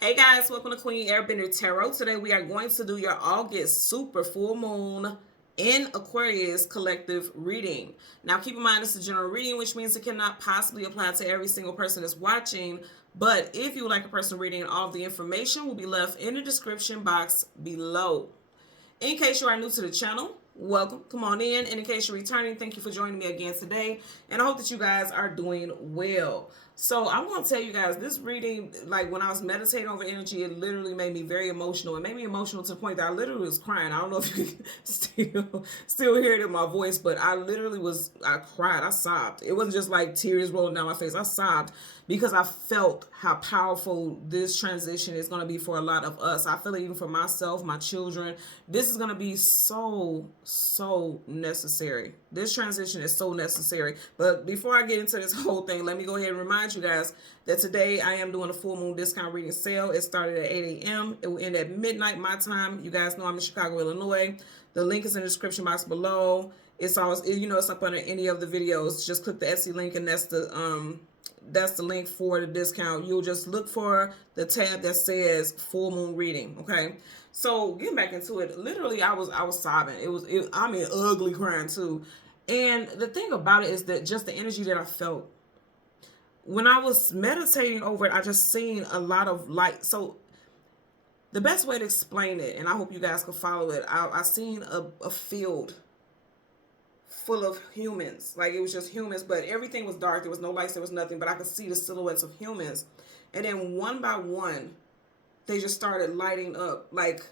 Hey guys, welcome to Queen Airbender Tarot. Today we are going to do your August super full moon in Aquarius collective reading. Now keep in mind it's a general reading, which means it cannot possibly apply to every single person that's watching. But if you would like a personal reading, all of the information will be left in the description box below. In case you are new to the channel, welcome. Come on in. And in case you're returning, thank you for joining me again today. And I hope that you guys are doing well. So I'm going to tell you guys, this reading, like when I was meditating over energy, it literally made me very emotional. It made me emotional to the point that I literally was crying. I don't know if you can still hear it in my voice, but I cried. I sobbed. It wasn't just like tears rolling down my face. I sobbed because I felt how powerful this transition is going to be for a lot of us. I feel it even for myself, my children. This is going to be so necessary. This transition is so necessary. But before I get into this whole thing, let me go ahead and remind you guys that today I am doing a full moon discount reading sale. It started at 8 a.m. It will end at midnight my time. You guys know I'm in Chicago, Illinois. The link is in the description box below. It's always, it's up under any of the videos. Just click the Etsy link and that's the link for the discount. You'll just look for the tab that says full moon reading. Okay, so getting back into it, literally I was sobbing. I mean, ugly crying too. And the thing about it is that just the energy that I felt when I was meditating over it, I just seen a lot of light. So the best way to explain it, and I hope you guys can follow it, I seen a field full of humans. Like it was just humans, but everything was dark. There was no lights, there was nothing, but I could see the silhouettes of humans. And then one by one, they just started lighting up, like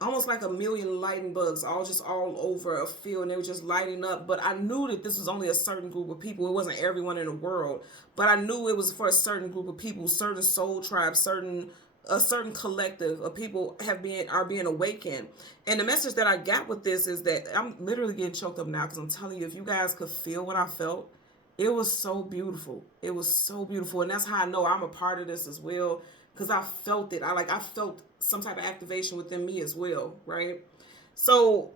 almost like a million lightning bugs, all over a field, and they were just lighting up. But I knew that this was only a certain group of people. It wasn't everyone in the world, but I knew it was for a certain group of people, certain soul tribes, a certain collective of people are being awakened. And the message that I got with this is that I'm literally getting choked up now because I'm telling you, if you guys could feel what I felt, it was so beautiful. It was so beautiful. And that's how I know I'm a part of this as well, because I felt it. I felt some type of activation within me as well, right? So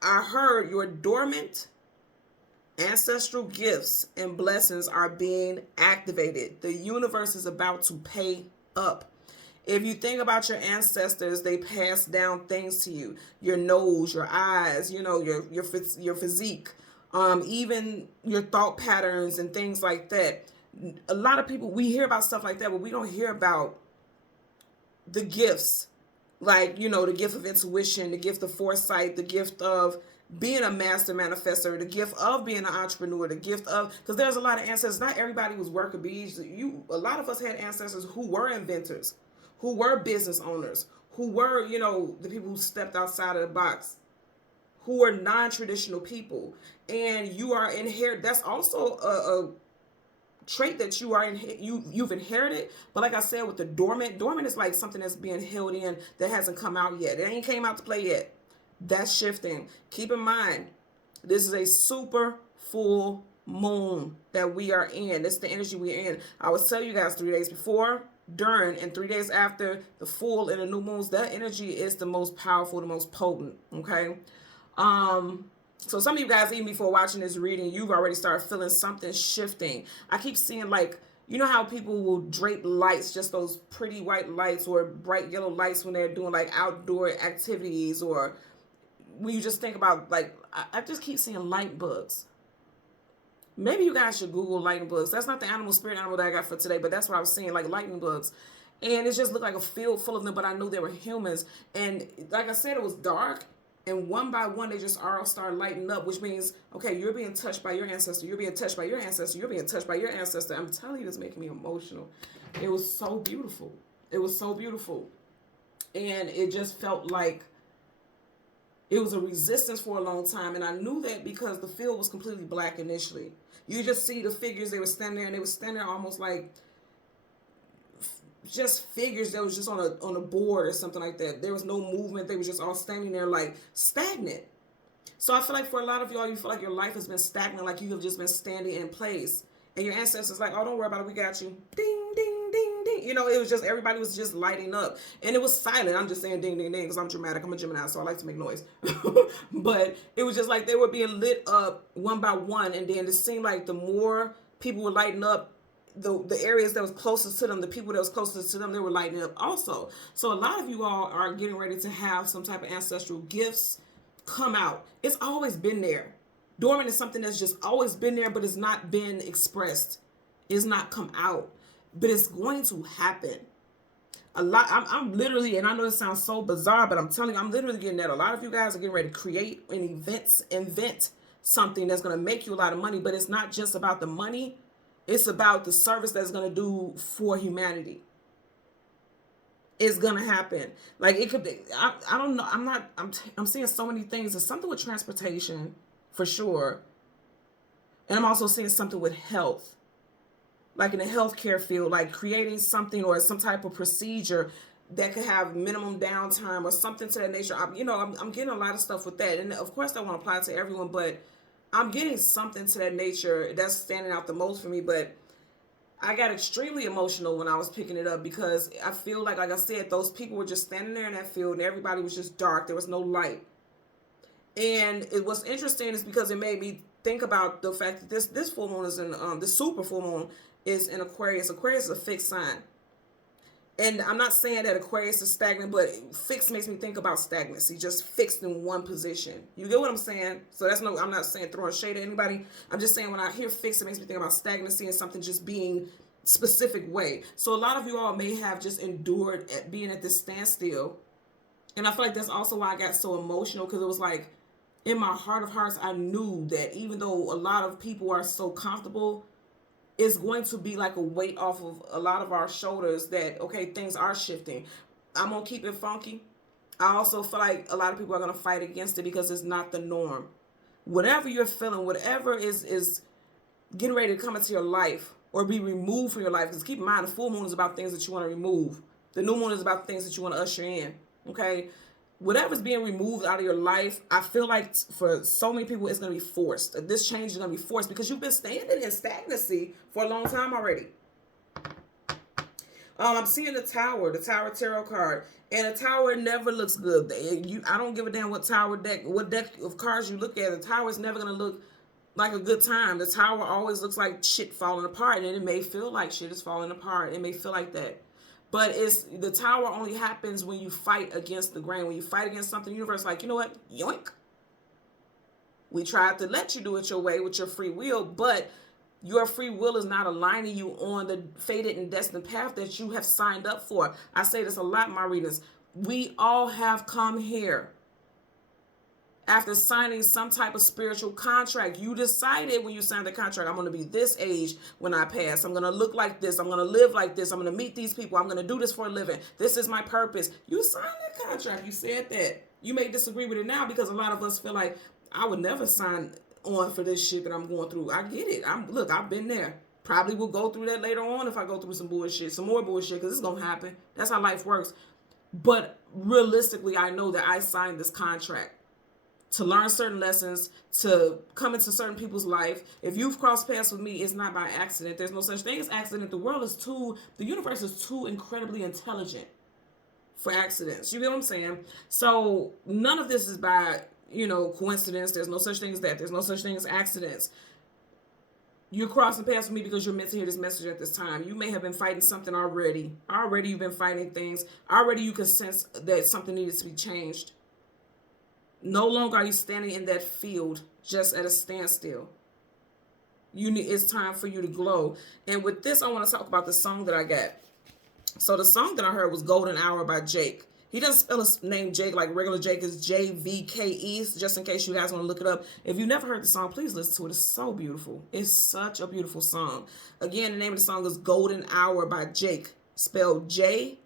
I heard your dormant ancestral gifts and blessings are being activated. The universe is about to pay up. If you think about your ancestors, they passed down things to you. Your nose, your eyes, your physique, even your thought patterns and things like that. A lot of people, we hear about stuff like that, but we don't hear about the gifts. Like, the gift of intuition, the gift of foresight, the gift of being a master manifestor, the gift of being an entrepreneur, the gift of, because there's a lot of ancestors. Not everybody was worker bees. A lot of us had ancestors who were inventors, who were business owners, who were, the people who stepped outside of the box, who were non-traditional people. And you are that's also a trait that you've inherited. But like I said, with the dormant is like something that's being held in that hasn't come out yet. It ain't came out to play yet. That's shifting. Keep in mind, this is a super full moon that we are in. This is the energy we're in. I will tell you guys 3 days before, during, and 3 days after the full and the new moons, that energy is the most powerful, the most potent. Okay. So some of you guys, even before watching this reading, you've already started feeling something shifting. I keep seeing, like, you know how people will drape lights, just those pretty white lights or bright yellow lights when they're doing like outdoor activities, or when you just think about, like, I just keep seeing light bugs. Maybe you guys should Google lightning bugs. That's not the spirit animal that I got for today, but that's what I was seeing, like lightning bugs. And it just looked like a field full of them, but I knew they were humans. And like I said, it was dark. And one by one, they just all start lighting up, which means, okay, you're being touched by your ancestor. You're being touched by your ancestor. You're being touched by your ancestor. I'm telling you, it's making me emotional. It was so beautiful. It was so beautiful. And it just felt like it was a resistance for a long time. And I knew that because the field was completely black initially. You just see the figures, they were standing there, and they were standing there almost like just figures that was just on a board or something like that. There was no movement. They were just all standing there like stagnant. So I feel like for a lot of y'all, you feel like your life has been stagnant, like you have just been standing in place. And your ancestors like, oh, don't worry about it, we got you. Ding, ding, ding, ding. It was just, everybody was just lighting up. And it was silent. I'm just saying ding, ding, ding, because I'm dramatic. I'm a Gemini, so I like to make noise. But it was just like they were being lit up one by one. And then it seemed like the more people were lighting up, the areas that was closest to them, the people that was closest to them, they were lighting up also. So a lot of you all are getting ready to have some type of ancestral gifts come out. It's always been there. Dormant is something that's just always been there, but it's not been expressed. It's not come out, but it's going to happen. A lot. I'm literally, and I know it sounds so bizarre, but I'm telling you, I'm literally getting that. A lot of you guys are getting ready to create and invent something that's going to make you a lot of money, but it's not just about the money. It's about the service that's going to do for humanity. It's going to happen. Like it could be, I don't know. I'm seeing so many things. There's something with transportation for sure. And I'm also seeing something with health, like in the healthcare field, like creating something or some type of procedure that could have minimum downtime or something to that nature. I'm getting a lot of stuff with that. And of course that won't apply to everyone, but I'm getting something to that nature that's standing out the most for me. But I got extremely emotional when I was picking it up because I feel like I said, those people were just standing there in that field and everybody was just dark. There was no light. And what's interesting is because it made me think about the fact that this full moon is in this super full moon is in Aquarius. Aquarius is a fixed sign. And I'm not saying that Aquarius is stagnant, but fixed makes me think about stagnancy, just fixed in one position. You get what I'm saying? So I'm not saying throwing shade at anybody. I'm just saying when I hear fixed, it makes me think about stagnancy and something just being specific way. So a lot of you all may have just endured at being at this standstill. And I feel like that's also why I got so emotional, because it was like, in my heart of hearts, I knew that even though a lot of people are so comfortable, it's going to be like a weight off of a lot of our shoulders that, okay, things are shifting. I'm going to keep it funky. I also feel like a lot of people are going to fight against it because it's not the norm. Whatever you're feeling, whatever is getting ready to come into your life or be removed from your life, because keep in mind, the full moon is about things that you want to remove. The new moon is about things that you want to usher in, okay? Whatever's being removed out of your life, I feel like for so many people, it's going to be forced. This change is going to be forced because you've been standing in stagnancy for a long time already. I'm seeing the Tower Tarot card, and the Tower never looks good. I don't give a damn what deck of cards you look at. The Tower is never going to look like a good time. The Tower always looks like shit falling apart, and it may feel like shit is falling apart. It may feel like that. But the Tower only happens when you fight against the grain. When you fight against something, the universe is like, you know what? Yoink. We tried to let you do it your way with your free will, but your free will is not aligning you on the fated and destined path that you have signed up for. I say this a lot in my readings. We all have come here after signing some type of spiritual contract. You decided when you signed the contract, I'm going to be this age when I pass. I'm going to look like this. I'm going to live like this. I'm going to meet these people. I'm going to do this for a living. This is my purpose. You signed that contract. You said that. You may disagree with it now because a lot of us feel like, I would never sign on for this shit that I'm going through. I get it. I've been there. Probably will go through that later on if I go through some bullshit, some more bullshit, because it's going to happen. That's how life works. But realistically, I know that I signed this contract to learn certain lessons, to come into certain people's life. If you've crossed paths with me, it's not by accident. There's no such thing as accident. The universe is too incredibly intelligent for accidents. You get what I'm saying? So none of this is by, coincidence. There's no such thing as that. There's no such thing as accidents. You're crossing paths with me because you're meant to hear this message at this time. You may have been fighting something already. Already you've been fighting things. Already you can sense that something needs to be changed. No longer are you standing in that field just at a standstill. It's time for you to glow. And with this, I want to talk about the song that I got. So the song that I heard was Golden Hour by Jake. He doesn't spell his name Jake like regular Jake. Is Jvke, just in case you guys want to look it up. If you've never heard the song, please listen to it. It's so beautiful. It's such a beautiful song. Again, the name of the song is Golden Hour by Jake, spelled Jvke.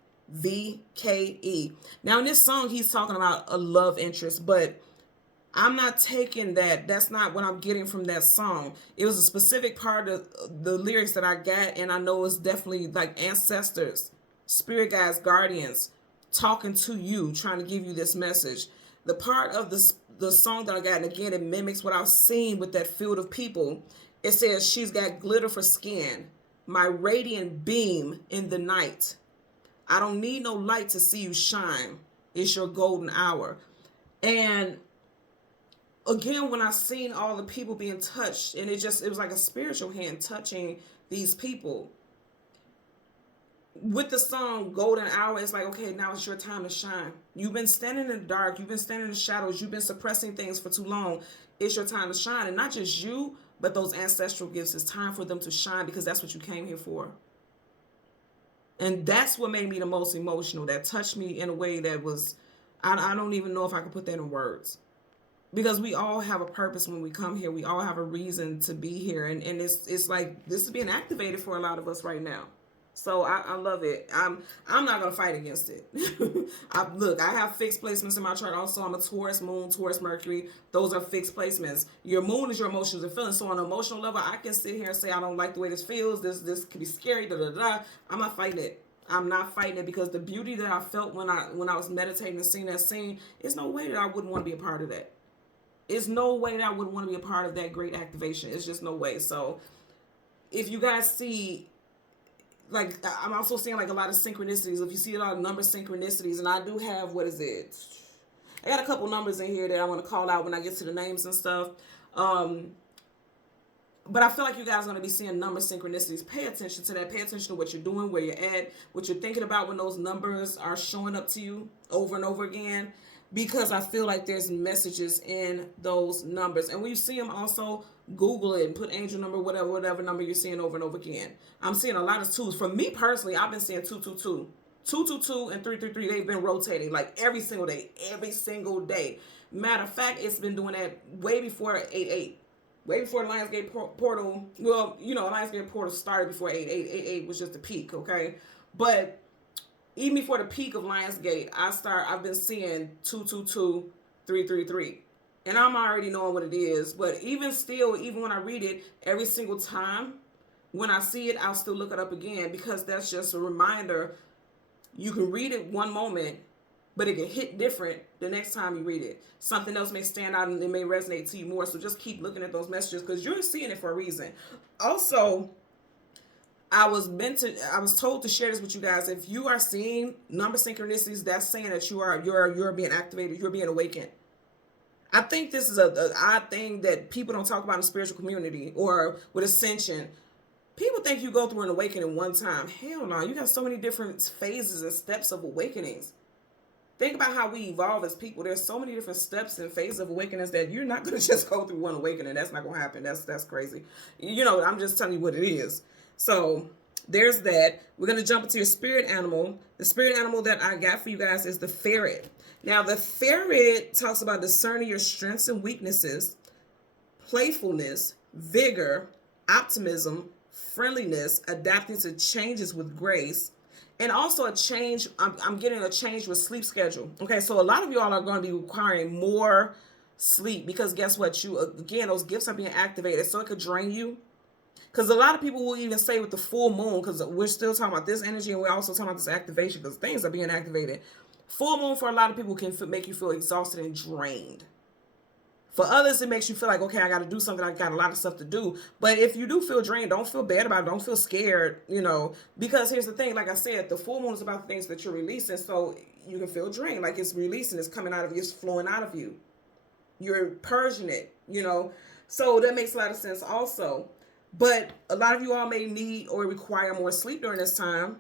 Now in this song, he's talking about a love interest, but I'm not taking that. That's not what I'm getting from that song. It was a specific part of the lyrics that I got, and I know it's definitely like ancestors, spirit guides, guardians, talking to you, trying to give you this message. The part of the song that I got, and again, it mimics what I've seen with that field of people. It says, she's got glitter for skin, my radiant beam in the night. I don't need no light to see you shine. It's your golden hour. And again, when I seen all the people being touched, and it was like a spiritual hand touching these people. with the song Golden Hour, it's like, okay, now it's your time to shine. You've been standing in the dark, you've been standing in the shadows, you've been suppressing things for too long. It's your time to shine. And not just you, but those ancestral gifts. It's time for them to shine, because that's what you came here for. And that's what made me the most emotional. That touched me in a way that was, I don't even know if I could put that in words. Because we all have a purpose when we come here. We all have a reason to be here. And it's like this is being activated for a lot of us right now. So I love it. I'm not gonna fight against it. Look, I have fixed placements in my chart. Also, I'm a Taurus moon, Taurus Mercury. Those are fixed placements. Your moon is your emotions and feelings. So on an emotional level, I can sit here and say I don't like the way this feels. This could be scary. Da da da. I'm not fighting it. I'm not fighting it, because the beauty that I felt when I was meditating and seeing that scene, there's no way that I wouldn't want to be a part of that. It's no way that I would want to be a part of that great activation. It's just no way. So if you guys see, like, I'm also seeing like a lot of synchronicities. If you see a lot of number synchronicities, and I do have, what is it? I got a couple numbers in here that I want to call out when I get to the names and stuff. But I feel like you guys are going to be seeing number synchronicities. Pay attention to that. Pay attention to what you're doing, where you're at, what you're thinking about when those numbers are showing up to you over and over again. Because I feel like there's messages in those numbers. And when you see them, also Google it and put angel number, whatever number you're seeing over and over again. I'm seeing a lot of twos. For me personally, I've been seeing 222. 222 and 333, they've been rotating like every single day. Every single day. Matter of fact, it's been doing that way before 88. Way before the Lionsgate portal. Well, Lionsgate portal started before 88. 88 was just the peak, okay? But even before the peak of Lionsgate, I've been seeing 222, 333. And I'm already knowing what it is. But even still, even when I read it, every single time, when I see it, I'll still look it up again, because that's just a reminder. You can read it one moment, but it can hit different the next time you read it. Something else may stand out and it may resonate to you more. So just keep looking at those messages, because you're seeing it for a reason. Also, I was told to share this with you guys. If you are seeing number synchronicities, that's saying that you're being activated, you're being awakened. I think this is a odd thing that people don't talk about in the spiritual community or with ascension. People think you go through an awakening one time. Hell no, you got so many different phases and steps of awakenings. Think about how we evolve as people. There's so many different steps and phases of awakenings that you're not going to just go through one awakening. That's not going to happen. That's crazy. I'm just telling you what it is. So there's that. We're going to jump into your spirit animal. The spirit animal that I got for you guys is the ferret. Now, the ferret talks about discerning your strengths and weaknesses, playfulness, vigor, optimism, friendliness, adapting to changes with grace, and also a change. I'm getting a change with sleep schedule. Okay, so a lot of y'all are going to be requiring more sleep, because guess what? Those gifts are being activated, so it could drain you. Because a lot of people will even say with the full moon, because we're still talking about this energy, and we're also talking about this activation, because things are being activated. Full moon for a lot of people can make you feel exhausted and drained. For others, it makes you feel like, okay, I got to do something. I got a lot of stuff to do. But if you do feel drained, don't feel bad about it. Don't feel scared, because here's the thing. Like I said, the full moon is about the things that you're releasing. So you can feel drained. Like it's releasing. It's coming out of you. It's flowing out of you. You're purging it, So that makes a lot of sense also. But a lot of you all may need or require more sleep during this time.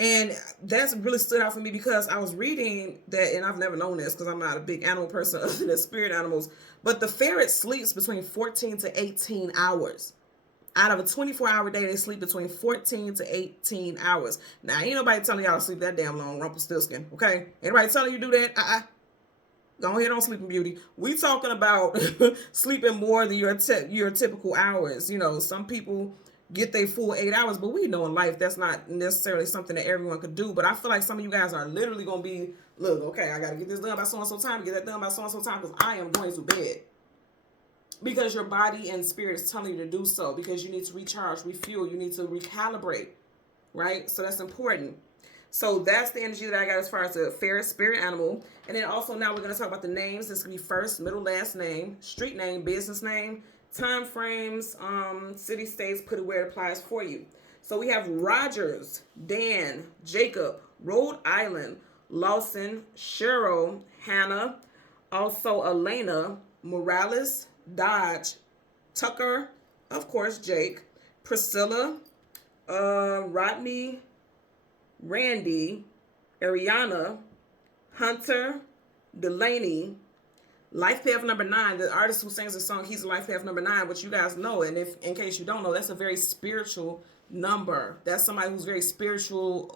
And that's really stood out for me, because I was reading that, and I've never known this because I'm not a big animal person other than spirit animals, but the ferret sleeps between 14 to 18 hours. Out of a 24-hour day, they sleep between 14 to 18 hours. Now, ain't nobody telling y'all to sleep that damn long, Rumpelstiltskin, okay? Anybody telling you to do that? Go ahead on Sleeping Beauty. We talking about sleeping more than your typical hours. Some people get their full 8 hours, but we know in life that's not necessarily something that everyone could do. But I feel like some of you guys are literally going to be, look, okay, I got to get this done by so-and-so time, get that done by so-and-so time, because I am going to bed. Because your body and spirit is telling you to do so, because you need to recharge, refuel, you need to recalibrate, right? So that's important. So that's the energy that I got as far as the ferret spirit animal. And then also now we're going to talk about the names. This could be first, middle, last name, street name, business name, time frames, city, states, put it where it applies for you. So we have Rogers, Dan, Jacob, Rhode Island, Lawson, Cheryl, Hannah, also Elena, Morales, Dodge, Tucker, of course, Jake, Priscilla, Rodney, Randy, Ariana, Hunter, Delaney, Life Path number 9, the artist who sings the song, he's Life Path number 9, which you guys know. And if, in case you don't know, that's a very spiritual number. That's somebody who's very spiritually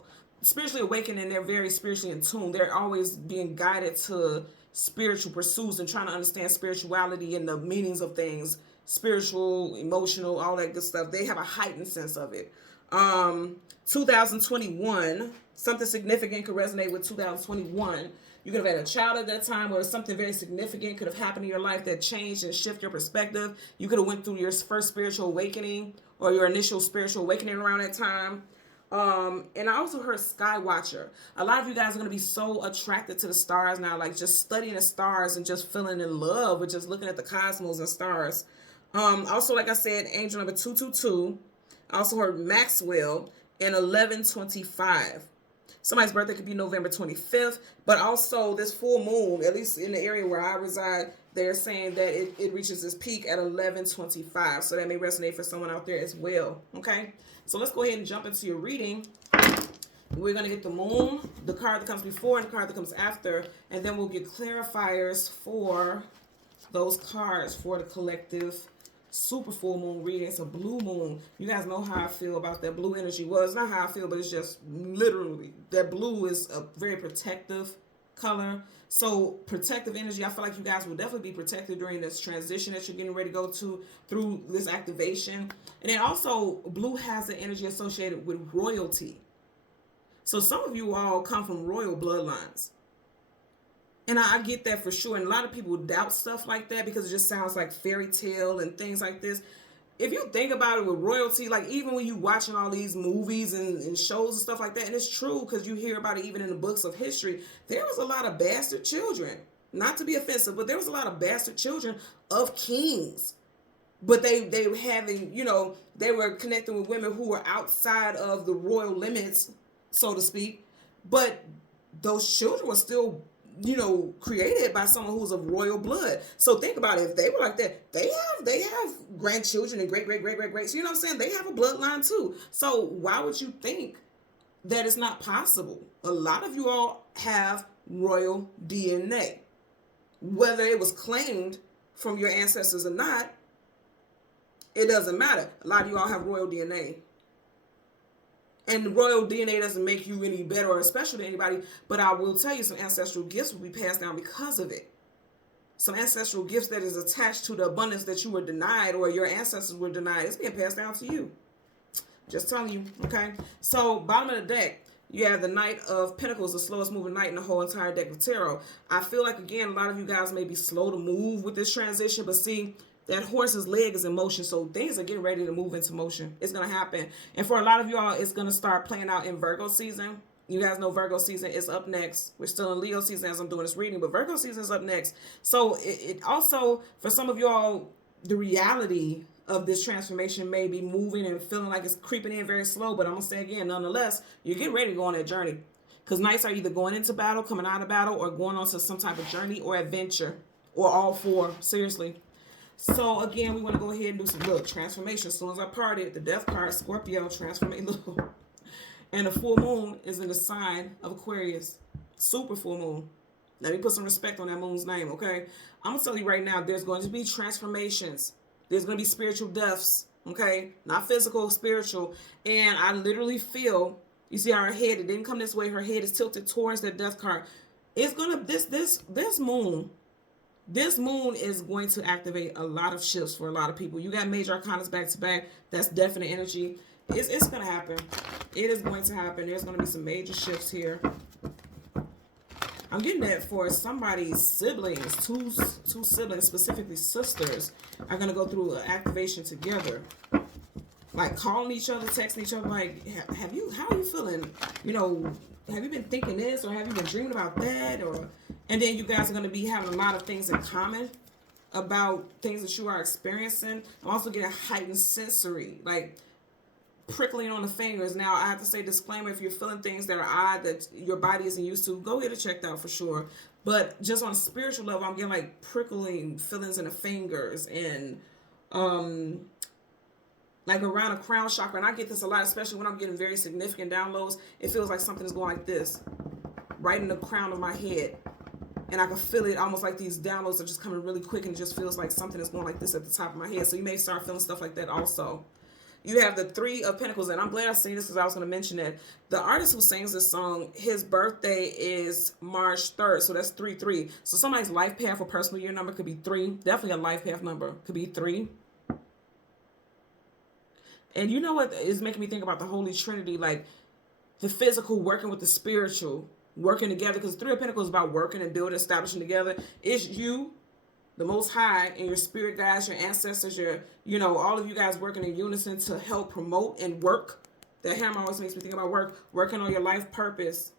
awakened, and they're very spiritually in tune. They're always being guided to spiritual pursuits and trying to understand spirituality and the meanings of things, spiritual, emotional, all that good stuff. They have a heightened sense of it. 2021, something significant could resonate with 2021. You could have had a child at that time, or something very significant could have happened in your life that changed and shifted your perspective. You could have went through your first spiritual awakening, or your initial spiritual awakening around that time. And I also heard Sky Watcher. A lot of you guys are going to be so attracted to the stars now, like just studying the stars and just feeling in love with just looking at the cosmos and stars. Also, like I said, angel number 222. I also heard Maxwell and 1125. Somebody's birthday could be November 25th, but also this full moon, at least in the area where I reside, they're saying that it reaches its peak at 1125. So that may resonate for someone out there as well. Okay, so let's go ahead and jump into your reading. We're going to get the moon, the card that comes before, and the card that comes after, and then we'll get clarifiers for those cards for the collective super full moon reading. It's a blue moon. You guys know how I feel about that blue energy. Well, it's not how I feel, but it's just literally that blue is a very protective color. So protective energy, I feel like you guys will definitely be protected during this transition that you're getting ready to go to through this activation. And then also blue has the energy associated with royalty. So some of you all come from royal bloodlines. And I get that for sure. And a lot of people doubt stuff like that because it just sounds like fairy tale and things like this. If you think about it with royalty, like even when you watching all these movies and shows and stuff like that, and it's true because you hear about it even in the books of history, there was a lot of bastard children. Not to be offensive, but there was a lot of bastard children of kings. But they were having, they were connecting with women who were outside of the royal limits, so to speak. But those children were still created by someone who's of royal blood. So think about it. If they were like that, they have grandchildren and great. So you know what I'm saying? They have a bloodline too. So why would you think that it's not possible? A lot of you all have royal DNA. Whether it was claimed from your ancestors or not, it doesn't matter. A lot of you all have royal DNA. And royal DNA doesn't make you any better or special to anybody, but I will tell you some ancestral gifts will be passed down because of it. Some ancestral gifts that is attached to the abundance that you were denied or your ancestors were denied, it's being passed down to you. Just telling you, okay? So bottom of the deck, you have the Knight of Pentacles, the slowest moving knight in the whole entire deck of tarot. I feel like, again, a lot of you guys may be slow to move with this transition, but see, that horse's leg is in motion, so things are getting ready to move into motion. It's going to happen. And for a lot of y'all, it's going to start playing out in Virgo season. You guys know Virgo season is up next. We're still in Leo season as I'm doing this reading, but Virgo season is up next. So it also, for some of y'all, the reality of this transformation may be moving and feeling like it's creeping in very slow, but I'm going to say again, nonetheless, you're getting ready to go on that journey. Because knights are either going into battle, coming out of battle, or going on to some type of journey or adventure, or all four, seriously. So again, we want to go ahead and do some little transformation. As soon as I parted, the death card, Scorpio, transformation. And the full moon is in the sign of Aquarius. Super full moon. Let me put some respect on that moon's name, okay? I'm going to tell you right now, there's going to be transformations. There's going to be spiritual deaths, okay? Not physical, spiritual. And I literally feel, you see how her head, it didn't come this way. Her head is tilted towards that death card. It's going to, this moon, this moon is going to activate a lot of shifts for a lot of people. You got major arcanas back to back. That's definite energy. It's going to happen. It is going to happen. There's going to be some major shifts here. I'm getting that for somebody's siblings, two siblings, specifically sisters, are going to go through an activation together. Like calling each other, texting each other, like, how are you feeling? Have you been thinking this, or have you been dreaming about that? And then you guys are going to be having a lot of things in common about things that you are experiencing. I'm also getting heightened sensory, like prickling on the fingers. Now, I have to say disclaimer, if you're feeling things that are odd that your body isn't used to, go get it checked out for sure. But just on a spiritual level, I'm getting like prickling feelings in the fingers and like around a crown chakra. And I get this a lot, especially when I'm getting very significant downloads. It feels like something is going like this, right in the crown of my head. And I can feel it almost like these downloads are just coming really quick, and it just feels like something is going like this at the top of my head. So you may start feeling stuff like that also. You have the Three of Pentacles, and I'm glad I seen this because I was going to mention it. The artist who sings this song, his birthday is March 3rd, so that's 3-3. So somebody's life path or personal year number could be 3. Definitely a life path number could be 3. And you know what is making me think about the Holy Trinity, like the physical working with the spiritual, working together, because Three of Pentacles is about working and building, establishing together. It's you, the Most High, and your spirit guides, your ancestors, all of you guys working in unison to help promote and work. That hammer always makes me think about working on your life purpose.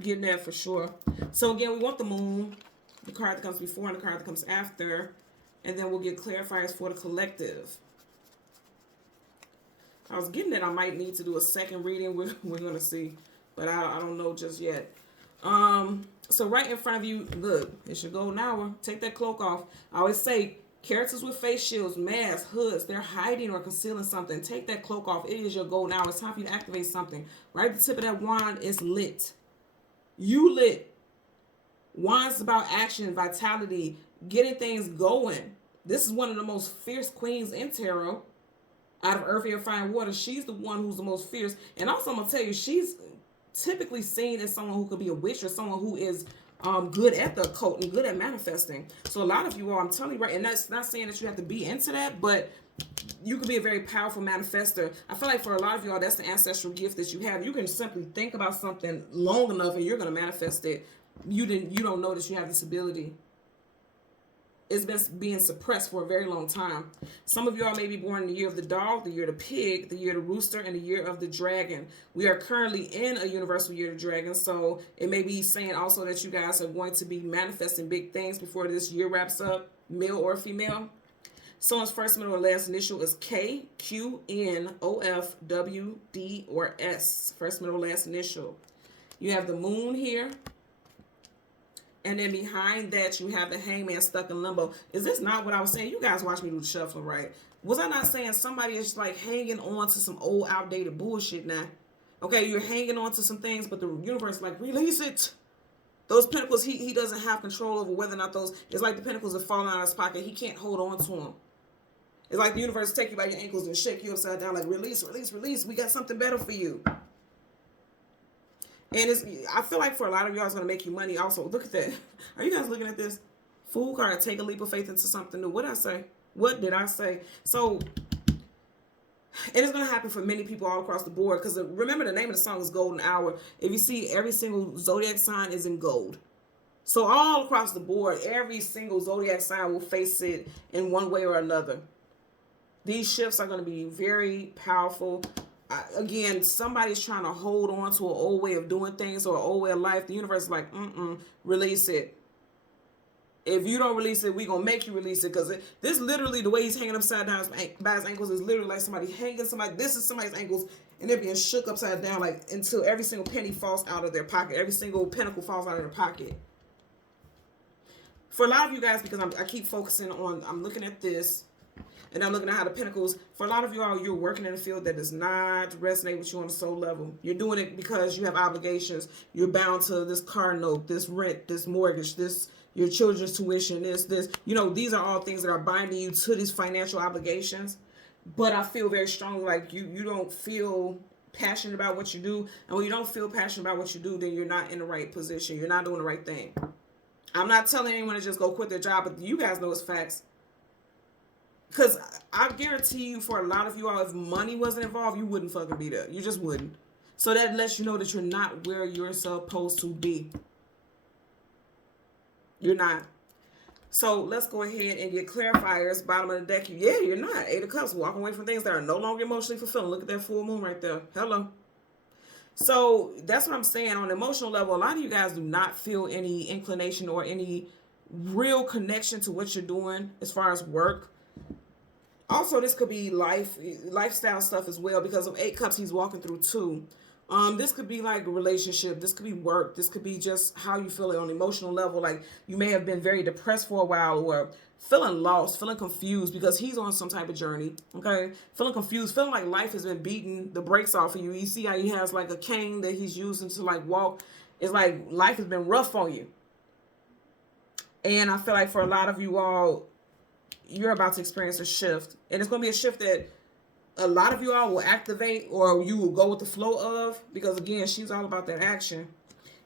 Getting that for sure. So again, we want the moon, the card that comes before and the card that comes after, and then we'll get clarifiers for the collective. I was getting that I might need to do a second reading. We're going to see, but I don't know just yet. So right in front of you, look, it's your golden hour. Take that cloak off. I always say, characters with face shields, masks, hoods, they're hiding or concealing something. Take that cloak off. It is your golden hour. It's time for you to activate something. Right at the tip of that wand is lit. You lit. Wand's about action, vitality, getting things going. This is one of the most fierce queens in tarot. Out of earth, air, fire, and water, she's the one who's the most fierce. And also, I'm going to tell you, she's typically seen as someone who could be a witch or someone who is good at the occult and good at manifesting. So a lot of you all, I'm telling you, right, and that's not saying that you have to be into that, but you could be a very powerful manifester. I feel like for a lot of y'all, that's the ancestral gift that you have. You can simply think about something long enough and you're going to manifest it. You don't know that you have this ability. It's been being suppressed for a very long time. Some of y'all may be born in the year of the dog, the year of the pig, the year of the rooster, and the year of the dragon. We are currently in a universal year of the dragon, so it may be saying also that you guys are going to be manifesting big things before this year wraps up, male or female. Someone's first, middle, or last initial is K, Q, N, O, F, W, D, or S. First, middle, last initial. You have the moon here. And then behind that, you have the hangman stuck in limbo. Is this not what I was saying? You guys watch me do the shuffling, right? Was I not saying somebody is like hanging on to some old, outdated bullshit now? Okay, you're hanging on to some things, but the universe is like, release it. Those pentacles, he doesn't have control over whether or not those, it's like the pentacles are falling out of his pocket. He can't hold on to them. It's like the universe take you by your ankles and shake you upside down like, release, release, release. We got something better for you. And I feel like for a lot of y'all, it's going to make you money also. Look at that. Are you guys looking at this? Fool card, take a leap of faith into something new. What did I say? What did I say? So, and it's going to happen for many people all across the board. Because remember, the name of the song is Golden Hour. If you see, every single zodiac sign is in gold. So all across the board, every single zodiac sign will face it in one way or another. These shifts are going to be very powerful. Again, somebody's trying to hold on to an old way of doing things or an old way of life. The universe is like, release it. If you don't release it, we're going to make you release it. Because this literally, the way he's hanging upside down by his ankles is literally like somebody hanging somebody. This is somebody's ankles and they're being shook upside down like until every single penny falls out of their pocket. Every single pentacle falls out of their pocket. For a lot of you guys, because I keep focusing on, I'm looking at this. And I'm looking at how the pentacles, for a lot of you all, you're working in a field that does not resonate with you on a soul level. You're doing it because you have obligations. You're bound to this car note, this rent, this mortgage, this, your children's tuition, this. These are all things that are binding you to these financial obligations. But I feel very strongly like you don't feel passionate about what you do. And when you don't feel passionate about what you do, then you're not in the right position. You're not doing the right thing. I'm not telling anyone to just go quit their job, but you guys know it's facts. Because I guarantee you, for a lot of you all, if money wasn't involved, you wouldn't fucking be there. You just wouldn't. So that lets you know that you're not where you're supposed to be. You're not. So let's go ahead and get clarifiers. Bottom of the deck, you're not. 8 of Cups, walking away from things that are no longer emotionally fulfilling. Look at that full moon right there. Hello. So that's what I'm saying. On an emotional level, a lot of you guys do not feel any inclination or any real connection to what you're doing as far as work. Also, this could be lifestyle stuff as well, because of 8 Cups, he's walking through 2. This could be like a relationship. This could be work. This could be just how you feel on an emotional level. Like you may have been very depressed for a while, or feeling lost, feeling confused because he's on some type of journey. Okay, feeling confused, feeling like life has been beating the brakes off of you. You see how he has like a cane that he's using to like walk. It's like life has been rough on you. And I feel like for a lot of you all, you're about to experience a shift, and it's going to be a shift that a lot of you all will activate, or you will go with the flow of, because again, she's all about that action.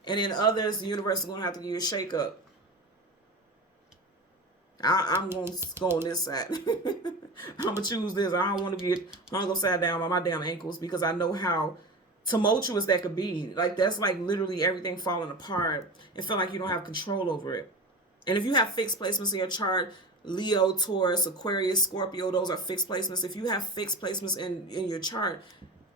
And then others, the universe is going to have to give you a shake up. I'm going to go on this side. I'm going to choose this. I don't want to get hung upside down by my damn ankles, because I know how tumultuous that could be. Like, that's like literally everything falling apart and feel like you don't have control over it. And if you have fixed placements in your chart, Leo, Taurus, Aquarius, Scorpio, those are fixed placements. If you have fixed placements in your chart,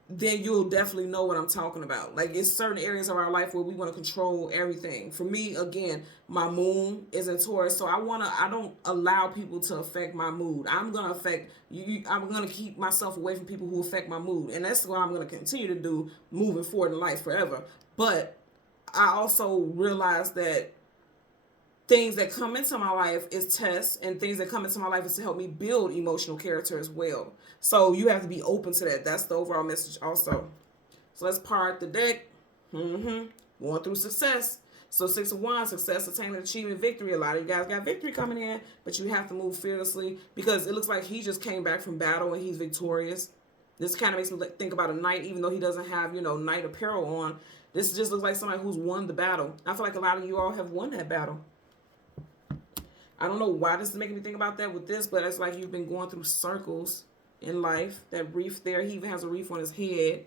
then you'll definitely know what I'm talking about. Like, it's certain areas of our life where we want to control everything. For me, again, my moon is in Taurus, so I don't allow people to affect my mood. I'm gonna affect you. I'm gonna keep myself away from people who affect my mood, and that's what I'm gonna continue to do moving forward in life forever. But I also realize that things that come into my life is tests, and things that come into my life is to help me build emotional character as well. So you have to be open to that. That's the overall message also. So let's part the deck. Going through success. So 6 of Wands, success, attainment, achievement, victory. A lot of you guys got victory coming in, but you have to move fearlessly, because it looks like he just came back from battle and he's victorious. This kind of makes me think about a knight, even though he doesn't have, knight apparel on. This just looks like somebody who's won the battle. I feel like a lot of you all have won that battle. I don't know why this is making me think about that with this, but it's like you've been going through circles in life. That reef there, he even has a reef on his head.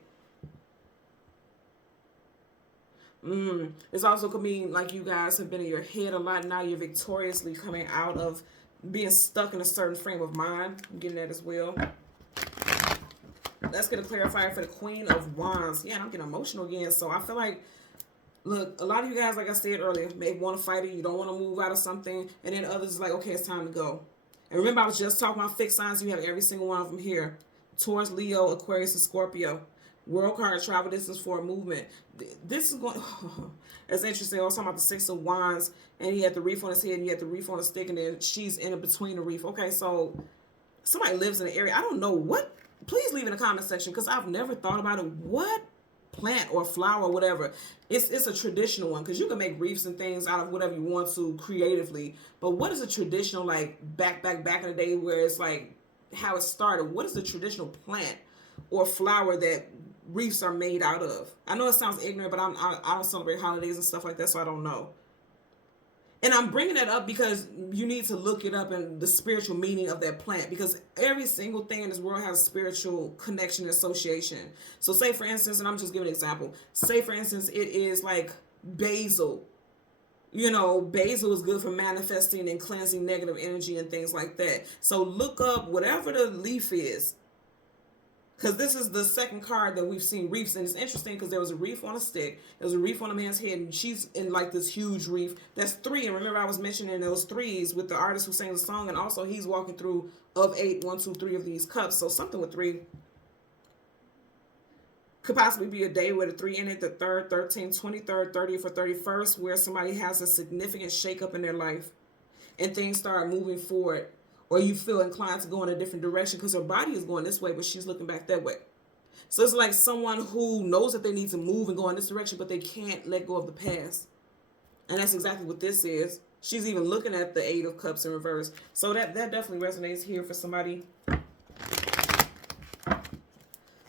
It's also could mean like you guys have been in your head a lot. Now you're victoriously coming out of being stuck in a certain frame of mind. I'm getting that as well. Let's get a clarifier for the Queen of Wands. Yeah, I'm getting emotional again. So I feel like, look, a lot of you guys, like I said earlier, may want to fight it. You don't want to move out of something. And then others is like, okay, it's time to go. And remember, I was just talking about fixed signs. You have every single one of them here. Taurus, Leo, Aquarius, and Scorpio. World card, travel distance for a movement. This is going... That's interesting. I was talking about the 6 of Wands, and he had the reef on his head, and he had the reef on a stick, and then she's in between the reef. Okay, so somebody lives in the area. I don't know what... Please leave in the comment section, because I've never thought about it. What plant or flower or whatever, it's a traditional one, because you can make reefs and things out of whatever you want to creatively, but what is a traditional, like back in the day, where it's like how it started? What is the traditional plant or flower that reefs are made out of? I know it sounds ignorant, but I don't celebrate holidays and stuff like that, so I don't know. And I'm bringing that up because you need to look it up and the spiritual meaning of that plant, because every single thing in this world has a spiritual connection and association. So say, for instance, and I'm just giving an example. Say, for instance, it is like basil. Basil is good for manifesting and cleansing negative energy and things like that. So look up whatever the leaf is, because this is the second card that we've seen reefs. And it's interesting because there was a reef on a stick. There was a reef on a man's head, and she's in like this huge reef. That's 3. And remember, I was mentioning those 3s with the artist who sang the song. And also he's walking through of 8, 1, 2, 3 of these cups. So something with 3 could possibly be a day with a 3 in it, the 3rd, 13th, 23rd, 30th, or 31st, where somebody has a significant shakeup in their life and things start moving forward. Or you feel inclined to go in a different direction because her body is going this way, but she's looking back that way. So it's like someone who knows that they need to move and go in this direction, but they can't let go of the past. And that's exactly what this is. She's even looking at the 8 of Cups in reverse. So that definitely resonates here for somebody.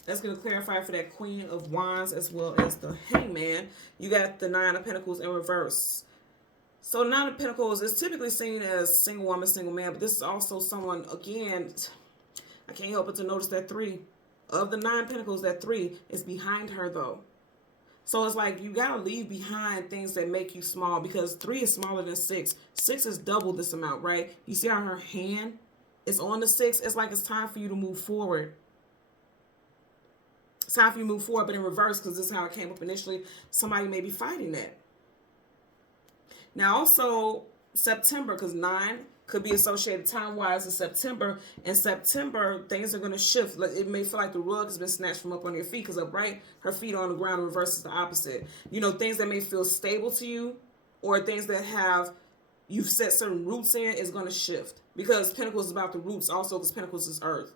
That's going to clarify for that Queen of Wands as well as the Hangman. You got the 9 of Pentacles in reverse. So 9 of Pentacles is typically seen as single woman, single man, but this is also someone, again, I can't help but to notice that 3 of the 9 Pentacles, that 3 is behind her though. So it's like you got to leave behind things that make you small, because 3 is smaller than 6. 6 is double this amount, right? You see how her hand is on the 6? It's like it's time for you to move forward. It's time for you to move forward, but in reverse, because this is how it came up initially. Somebody may be fighting that. Now also September, because 9 could be associated time-wise in September. In September, things are going to shift. It may feel like the rug has been snatched from up on your feet, because upright, her feet are on the ground, in reverse is the opposite. You know, things that may feel stable to you, or things that you've set certain roots in, is going to shift. Because Pentacles is about the roots also, because Pentacles is earth.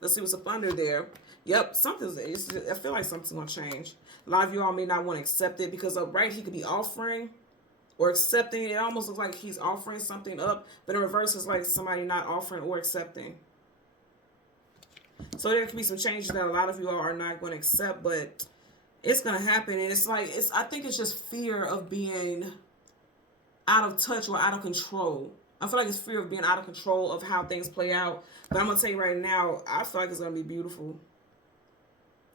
Let's see what's up under there. Yep, I feel like something's going to change. A lot of you all may not want to accept it, because upright, he could be offering or accepting. It almost looks like he's offering something up, but in reverse, it's like somebody not offering or accepting. So there could be some changes that a lot of you all are not going to accept, but it's going to happen. And it's like, I think it's just fear of being out of touch or out of control. I feel like it's fear of being out of control of how things play out. But I'm going to tell you right now, I feel like it's going to be beautiful.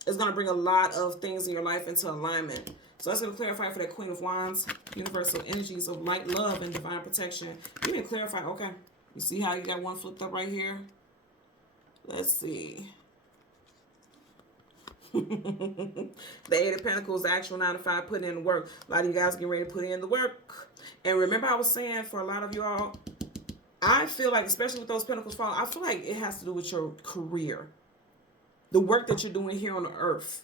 It's going to bring a lot of things in your life into alignment. So that's going to clarify for that Queen of Wands, universal energies of light, love, and divine protection. You can clarify. Okay. You see how you got one flipped up right here? Let's see. The Eight of Pentacles, the actual 9 to 5, putting in the work. A lot of you guys getting ready to put in the work. And remember I was saying, for a lot of y'all, I feel like, especially with those Pentacles falling, I feel like it has to do with your career. The work that you're doing here on the earth.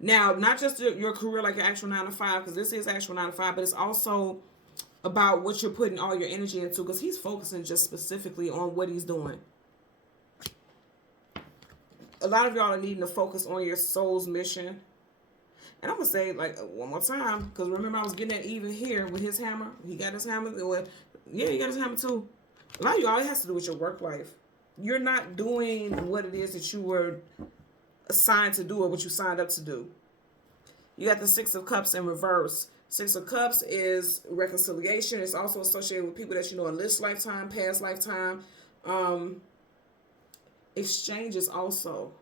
Now, not just your career like your actual 9 to 5, because this is actual 9 to 5, but it's also about what you're putting all your energy into, because he's focusing just specifically on what he's doing. A lot of y'all are needing to focus on your soul's mission. And I'm going to say, like, one more time, because remember I was getting that even here with his hammer. He got his hammer. Yeah, he got his hammer too. A lot of y'all, it has to do with your work life. You're not doing what it is that you were assigned to do or what you signed up to do. You got the Six of Cups in reverse. Six of Cups is reconciliation. It's also associated with people that you know in this lifetime, past lifetime. Exchanges also,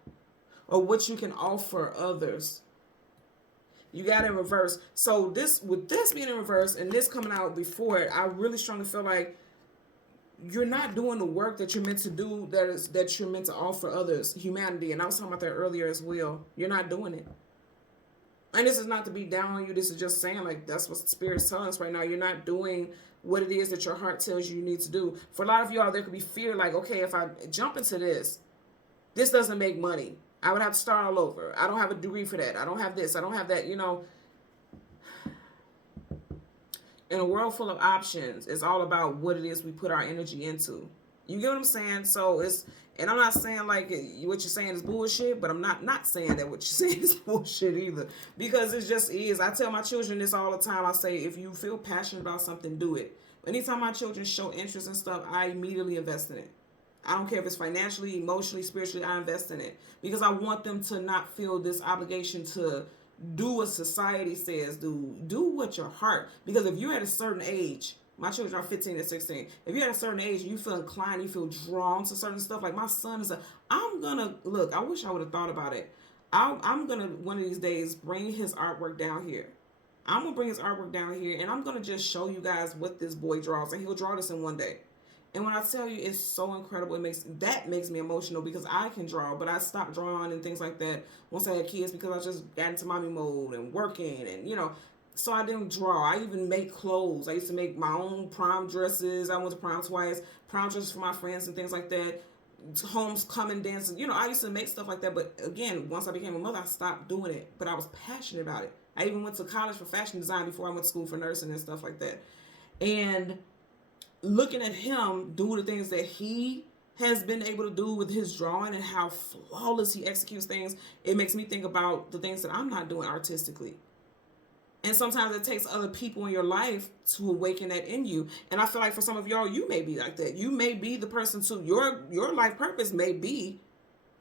or what you can offer others. You got it in reverse. So with this being in reverse and this coming out before it, I really strongly feel like you're not doing the work that you're meant to do, that you're meant to offer others, humanity. And I was talking about that earlier as well. You're not doing it. And this is not to be down on you. This is just saying, like, that's what Spirit's telling us right now. You're not doing what it is that your heart tells you need to do. For a lot of y'all, there could be fear, like, okay, if I jump into this doesn't make money. I would have to start all over. I don't have a degree for that. I don't have this. I don't have that, you know. In a world full of options, it's all about what it is we put our energy into. You get what I'm saying? So and I'm not saying like what you're saying is bullshit, but I'm not saying that what you're saying is bullshit either. Because it just is. I tell my children this all the time. I say, if you feel passionate about something, do it. Anytime my children show interest in stuff, I immediately invest in it. I don't care if it's financially, emotionally, spiritually, I invest in it. Because I want them to not feel this obligation to do what society says, do what your heart. Because if you're at a certain age, my children are 15 and 16. If you're at a certain age, you feel inclined, you feel drawn to certain stuff. Like my son is look, I wish I would have thought about it. I'm gonna one of these days bring his artwork down here. I'm gonna bring his artwork down here, and I'm gonna just show you guys what this boy draws, and he'll draw this in one day. And when I tell you, it's so incredible. That makes me emotional, because I can draw, but I stopped drawing and things like that once I had kids, because I just got into mommy mode and working, and you know, so I didn't draw. I even make clothes. I used to make my own prom dresses. I went to prom twice, prom dresses for my friends and things like that. Homecoming dances. You know, I used to make stuff like that. But again, once I became a mother, I stopped doing it. But I was passionate about it. I even went to college for fashion design before I went to school for nursing and stuff like that. And looking at him do the things that he has been able to do with his drawing and how flawless he executes things, it makes me think about the things that I'm not doing artistically. And sometimes it takes other people in your life to awaken that in you. And I feel like for some of y'all, you may be like that. You may be the person to your life purpose may be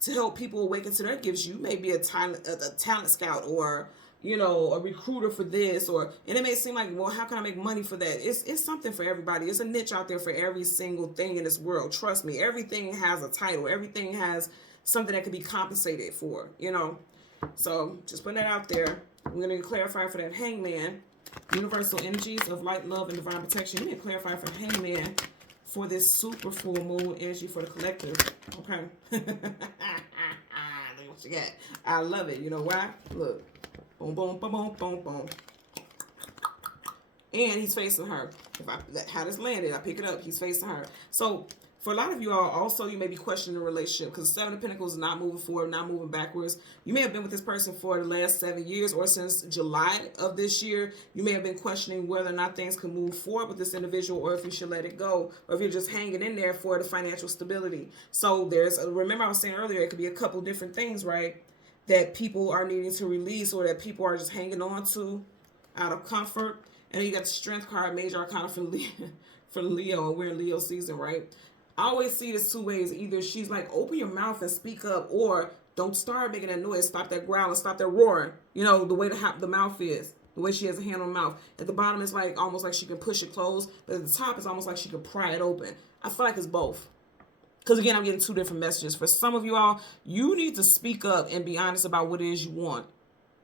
to help people awaken to their gifts. You may be a talent scout, or you know, a recruiter for this, and it may seem like, well, how can I make money for that? It's something for everybody. It's a niche out there for every single thing in this world. Trust me, everything has a title. Everything has something that can be compensated for, you know. So just putting that out there. We're going to clarify for that Hangman, universal energies of light, love, and divine protection. We need to clarify for Hangman for this super full moon energy for the collective. Okay. Look what you got. I love it. You know why? Look. Boom, boom, boom, boom, boom, boom. And he's facing her. If I how this landed, I pick it up. He's facing her. So for a lot of you all, also you may be questioning the relationship because Seven of Pentacles is not moving forward, not moving backwards. You may have been with this person for the last 7 years or since July of this year. You may have been questioning whether or not things can move forward with this individual or if you should let it go or if you're just hanging in there for the financial stability. So remember I was saying earlier, it could be a couple different things, right? That people are needing to release or that people are just hanging on to out of comfort. And then you got the Strength card, Major Arcana for Leo, and we're in Leo season, right? I always see this two ways. Either she's like, open your mouth and speak up, or don't start making that noise. Stop that growling, stop that roaring. You know, the way the mouth is, the way she has a hand on the mouth. At the bottom, it's like almost like she can push it closed, but at the top, it's almost like she can pry it open. I feel like it's both. Because again, I'm getting two different messages. For some of you all, you need to speak up and be honest about what it is you want.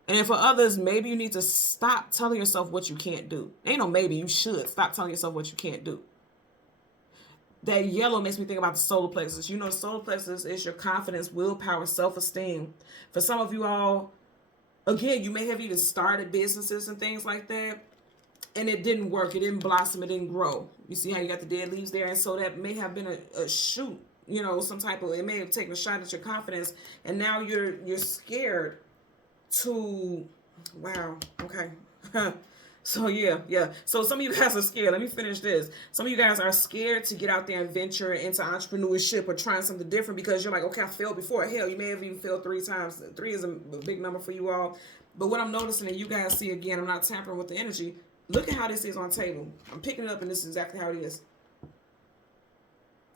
And then for others, maybe you need to stop telling yourself what you can't do. Ain't no maybe, you should stop telling yourself what you can't do. That yellow makes me think about the solar plexus. You know, solar plexus is your confidence, willpower, self-esteem. For some of you all, again, you may have even started businesses and things like that, and it didn't work. It didn't blossom. It didn't grow. You see how you got the dead leaves there? And so that may have been a shoot, you know, some type of, it may have taken a shot at your confidence, and now you're scared to, wow, okay. So yeah. So some of you guys are scared. Let me finish this. Some of you guys are scared to get out there and venture into entrepreneurship or trying something different because you're like, okay, I failed before. Hell, you may have even failed 3 times. 3 is a big number for you all. But what I'm noticing, and you guys see again, I'm not tampering with the energy. Look at how this is on the table. I'm picking it up, and this is exactly how it is.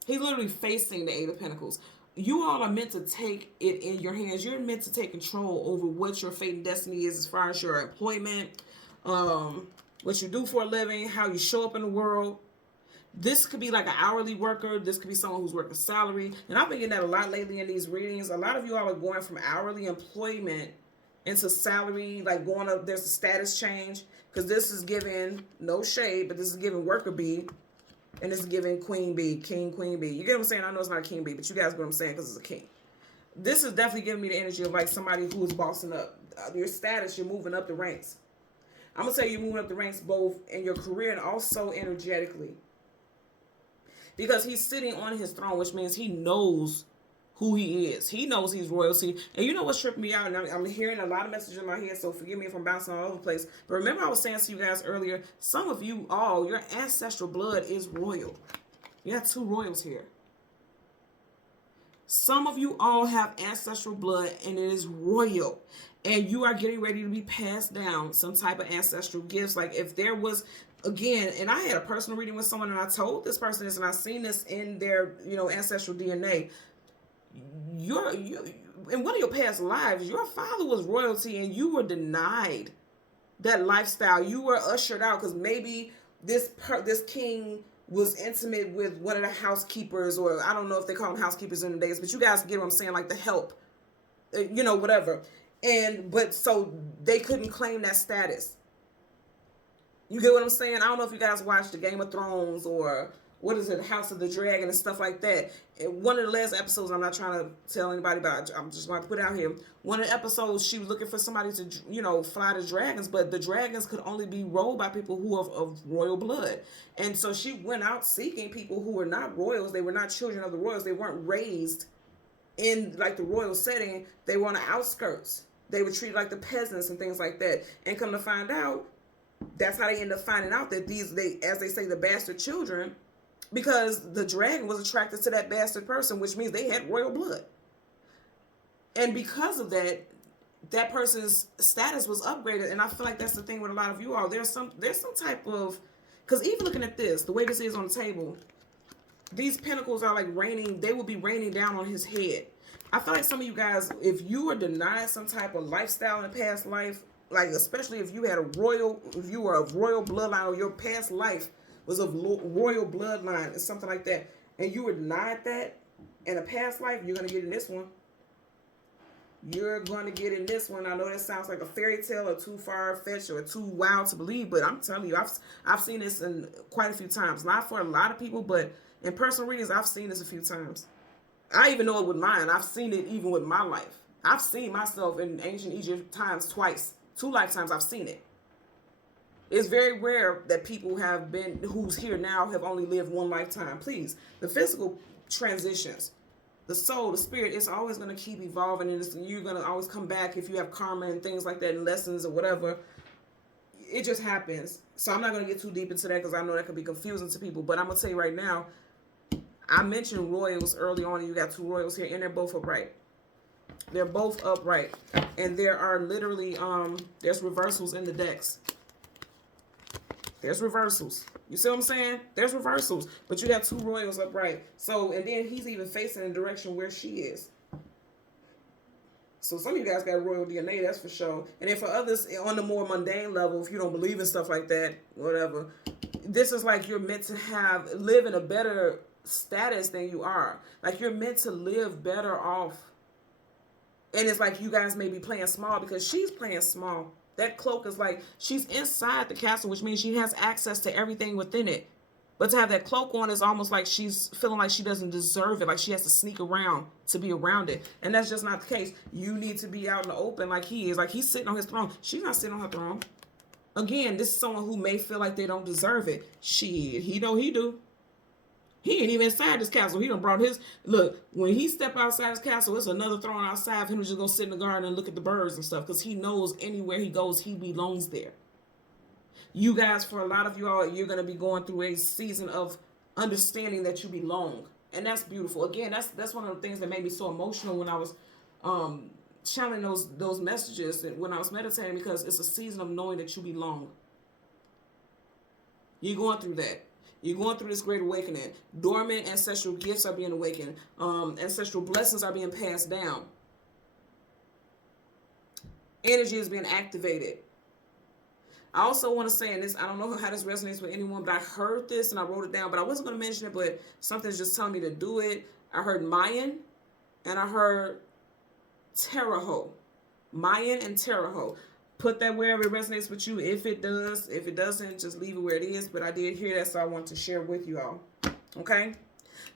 He's literally facing the 8 of Pentacles. You all are meant to take it in your hands. You're meant to take control over what your fate and destiny is as far as your employment, what you do for a living, how you show up in the world. This could be like an hourly worker. This could be someone who's working salary. And I've been getting that a lot lately in these readings. A lot of you all are going from hourly employment into salary, like going up, there's a status change. Because this is giving, no shade, but this is giving worker bee. And this is giving queen bee, king, queen bee. You get what I'm saying? I know it's not a king bee, but you guys get what I'm saying because it's a king. This is definitely giving me the energy of like somebody who is bossing up. Your status, you're moving up the ranks. I'm going to tell you, you're moving up the ranks both in your career and also energetically. Because he's sitting on his throne, which means he knows who he is. He knows he's royalty. And you know what's tripping me out? And I'm hearing a lot of messages in my head, so forgive me if I'm bouncing all over the place. But remember I was saying to you guys earlier, some of you all, your ancestral blood is royal. You have 2 royals here. Some of you all have ancestral blood, and it is royal. And you are getting ready to be passed down some type of ancestral gifts. Like if there was, again, and I had a personal reading with someone, and I told this person this, and I seen this in their, you know, ancestral DNA. In one of your past lives, your father was royalty, and you were denied that lifestyle. You were ushered out because maybe this king was intimate with one of the housekeepers, or I don't know if they call them housekeepers in the days, but you guys get what I'm saying, like the help, you know, whatever. But so they couldn't claim that status. You get what I'm saying? I don't know if you guys watched the Game of Thrones or what is it, House of the Dragon and stuff like that. In one of the last episodes, I'm not trying to tell anybody about it, I'm just going to put it out here. One of the episodes, she was looking for somebody to, you know, fly the dragons, but the dragons could only be ruled by people who are of royal blood. And so she went out seeking people who were not royals. They were not children of the royals. They weren't raised in like the royal setting. They were on the outskirts. They were treated like the peasants and things like that. And come to find out, that's how they end up finding out that as they say, the bastard children, because the dragon was attracted to that bastard person, which means they had royal blood. And because of that, that person's status was upgraded. And I feel like that's the thing with a lot of you all. There's some type of, because even looking at this, the way this is on the table, these pentacles are like raining, they will be raining down on his head. I feel like some of you guys, if you were denied some type of lifestyle in past life, like especially if you were of royal bloodline, or your past life was of royal bloodline or something like that, and you were denied that in a past life, you're going to get in this one. You're going to get in this one. I know that sounds like a fairy tale or too far-fetched or too wild to believe, but I'm telling you, I've seen this in quite a few times. Not for a lot of people, but in personal readings, I've seen this a few times. I even know it with mine. I've seen it even with my life. I've seen myself in ancient Egypt times twice. 2 lifetimes I've seen it. It's very rare that people have been, who's here now, have only lived one lifetime. Please, the physical transitions, the soul, the spirit, it's always going to keep evolving, and you're going to always come back if you have karma and things like that and lessons or whatever. It just happens. So I'm not going to get too deep into that because I know that could be confusing to people. But I'm going to tell you right now, I mentioned royals early on, and you got two royals here, and they're both upright. They're both upright. And there are literally, there's reversals in the decks. There's reversals. You see what I'm saying? There's reversals. But you got two royals upright. So, and then he's even facing the direction where she is. So some of you guys got royal DNA, that's for sure. And then for others, on the more mundane level, if you don't believe in stuff like that, whatever, this is like you're meant to live in a better status than you are. Like you're meant to live better off. And it's like you guys may be playing small because she's playing small. That cloak is like she's inside the castle, which means she has access to everything within it. But to have that cloak on is almost like she's feeling like she doesn't deserve it, like she has to sneak around to be around it. And that's just not the case. You need to be out in the open like he is. Like he's sitting on his throne. She's not sitting on her throne. Again, this is someone who may feel like they don't deserve it. He know he do. He ain't even inside this castle. He done brought his, look, when he step outside his castle, it's another throne outside for him to just go sit in the garden and look at the birds and stuff, because he knows anywhere he goes, he belongs there. You guys, for a lot of you all, you're going to be going through a season of understanding that you belong. And that's beautiful. Again, that's one of the things that made me so emotional when I was channeling those messages and when I was meditating, because it's a season of knowing that you belong. You're going through that. You're going through this great awakening. Dormant ancestral gifts are being awakened. Ancestral blessings are being passed down. Energy is being activated. I also want to say, and this, I don't know how this resonates with anyone, but I heard this and I wrote it down, but I wasn't going to mention it, but something's just telling me to do it. I heard Mayan and I heard Taraho. Mayan and Taraho. Put that wherever it resonates with you. If it does, if it doesn't, just leave it where it is. But I did hear that, so I want to share with you all. Okay?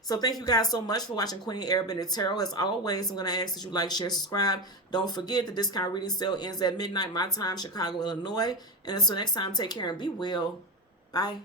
So thank you guys so much for watching Queen Airbender Tarot. As always, I'm going to ask that you like, share, subscribe. Don't forget the discount reading sale ends at midnight my time, Chicago, Illinois. And until next time, take care and be well. Bye.